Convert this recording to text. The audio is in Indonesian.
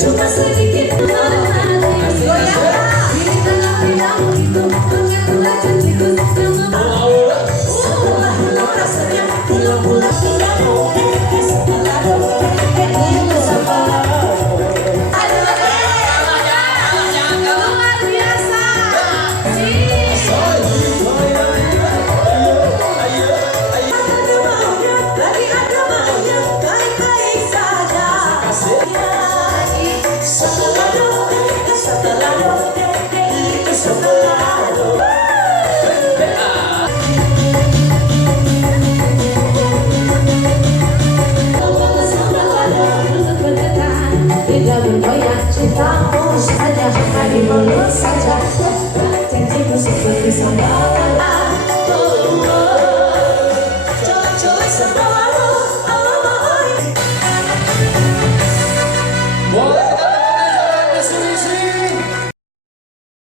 cuma sedikit goyang di dalam bidang itu mengatur cantikku semua rasanya pulang-pulang tidak mau setelah itu sama luar biasa lagi ada maunya baik-baik saja tidak bergoyang cintamu saja hari mulut saja janjimu seperti sambal coba-coba